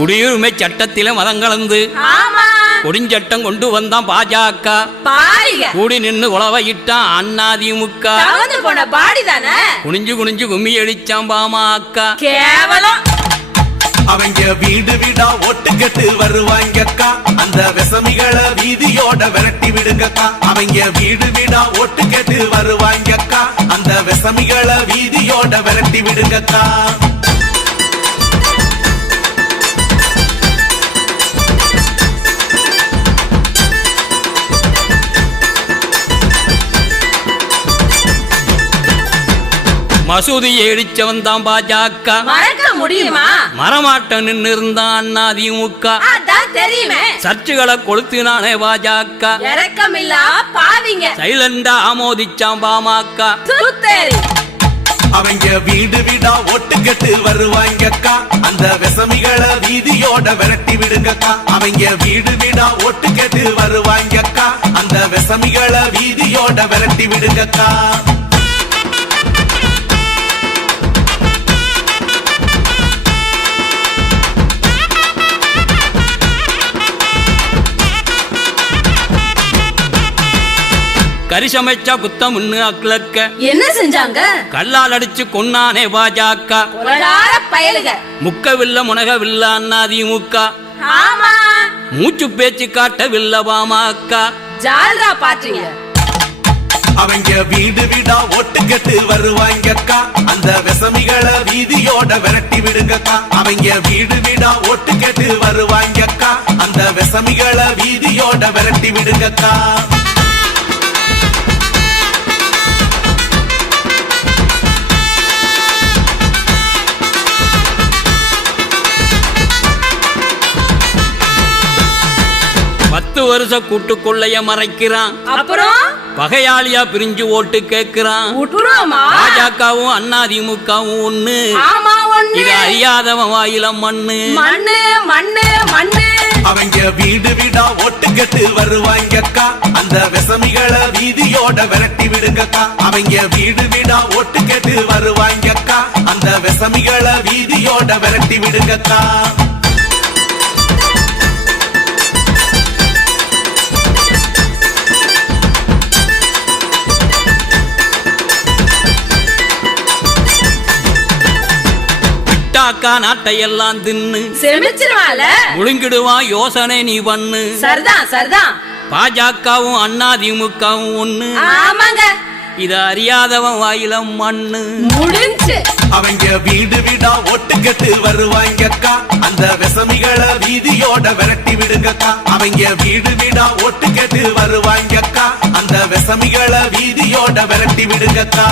குடியுரிமை சட்டத்தில மதம் கலந்து குடிஞ்சட்டம் கொண்டு வந்தான் பாஜக. கூடி நின்னு உழவையிட்டான் அதிமுக. குனிஞ்சு குனிஞ்சு கும்மி அடிச்சான் பாமக. கேவலம். அவங்க வீடு வீடா ஒட்டு கட்டு வருவாங்கக்கா, அந்த விசமிகளை வீதியோட விரட்டி விடுங்கக்கா. அவங்க வீடு வீடா ஒட்டு கட்டு வருவாங்கக்கா, அந்த விசமிகளை வீதியோட விரட்டி விடுங்கக்கா. மசூதியை இடிச்சவன் தான் பாஜக. மறக்க முடியுமா? மரமாட்டம் நின்று இருந்தான் அதிமுக. தெரியுமே. சர்ச்சுகளை கொளுத்தினானே பாஜக. இறக்கமில்லா பாவிங்க. சைலண்டா ஆமோதிச்சான் பாமக. அவங்க வீடு வீடா ஒட்டு கட்டு வருவாங்கக்கா, அந்த விசமிகளை வீதியோட விரட்டி விடுங்கக்கா. அவங்க வீடு வீடா ஒட்டு கட்டு வருவாங்கக்கா, அந்த விசமிகளை வீதியோட விரட்டி விடுங்கக்கா. கரிசமைச்சா குத்தம் அக்லக்க. என்ன செஞ்சாங்க? கல்லால் அடிச்சு கொன்னானே பாஜக. முக்கவில்ல முனகவில்ல அதிமுக. மூச்சு பேச்சு காட்டவில்ல பாமக. ஜால்ரா பாத்தீங்க. அவங்க வீடு வீடா ஒட்டு கட்டு வருவாங்கக்கா, அந்த விசமிகளை வீதியோட விரட்டி விடுங்கக்கா. அவங்க வீடு வீடா ஒட்டு கட்டு வருவாங்கக்கா, அந்த விசமிகளை வீதியோட விரட்டி விடுங்கக்கா. பத்து வருஷம் கூட்டுக்குள்ளைய மறைக்கிறான். அப்புறம் பகையாளியா பிரிஞ்சு ஓட்டு கேட்கிறான். பாஜகவும் அதிமுகவும் ஒண்ணு. இது அறியாதவன் வாயில மண்ணு. மண்ணு மண்ணு மண்ணு. அவங்க வீடு வீடா ஒட்டு கட்டு வருவாங்கக்கா, அந்த விசமிகளை வீதியோட விரட்டி விடுங்கக்கா. அவங்க வீடு வீடா ஒட்டு கட்டு வருவாங்கக்கா, அந்த விசமிகளை வீதியோட விரட்டி விடுங்கக்கா. நாட்டையெல்லாம் தின்னு செமிச்சிருவால முழுங்கிடுவான். யோசனை நீ பண்ணு. சரிதான் சரிதான். பாஜகவும் அதிமுகவும் ஒண்ணு. ஆமாங்க. இத அறியாதவன் வாயில மண்ணு. முடிஞ்சு. அவங்க வீடு வீடா ஒட்டு கட்டு வருவாங்கக்கா, அந்த விசமிகளை வீதியோட விரட்டி விடுங்கக்கா. அவங்க வீடு வீடா ஒட்டு கட்டு வருவாங்கக்கா, அந்த விசமிகளை வீதியோட விரட்டி விடுங்கக்கா.